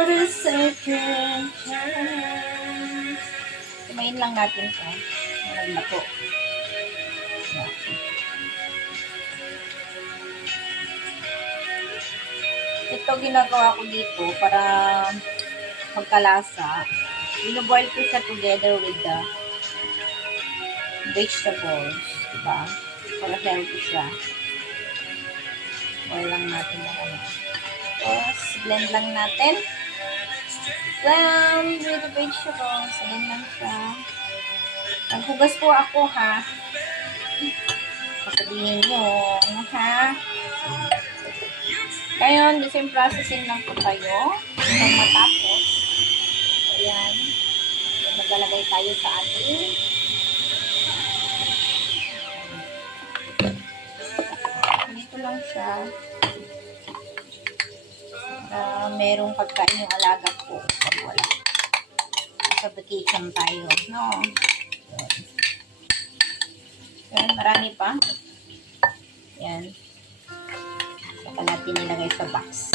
for the second chance. Kumain lang natin siya. Naglato. Ito ginagawa ko dito para magkalasa. Bino-boil ko siya together with the vegetables. Diba? Para healthy siya. Boil lang natin na ano. Tapos, blend lang natin. With the vegetables. Ayan lang siya. Naghugas po ako, ha? Sasabihin nyo, ha? Ngayon, the same processing lang po tayo. Hanggang matapos. Ayan. Maglalagay tayo sa ating dito lang siya. Merong pagkain yung alaga ko pag wala. Sa vacation tayo, no? Ayan, marami pa. Ayan. Saka natin nilagay sa box.